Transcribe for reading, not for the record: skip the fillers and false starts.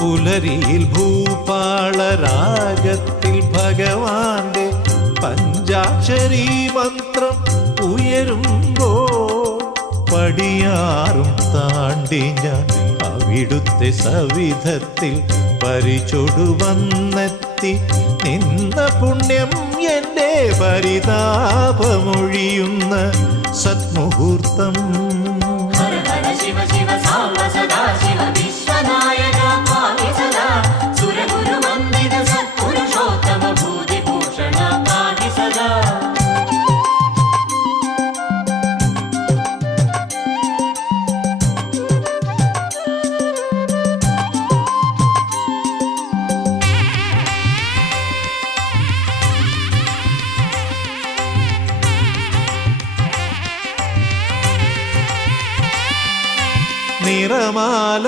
പുലരിയിൽ ഭൂപാളരാഗത്തിൽ ഭഗവാന്റെ പഞ്ചാക്ഷരി മന്ത്രം ഉയരുമ്പോൾ പടിയാറും താണ്ടി ഞാൻ അവിടുത്തെ സവിധത്തിൽ പരിചൊടുവന്നെത്തി നിന്ന പുണ്യം എൻ്റെ പരിതാപമൊഴിയുന്ന സത്മുഹൂർത്തം. നിറമാല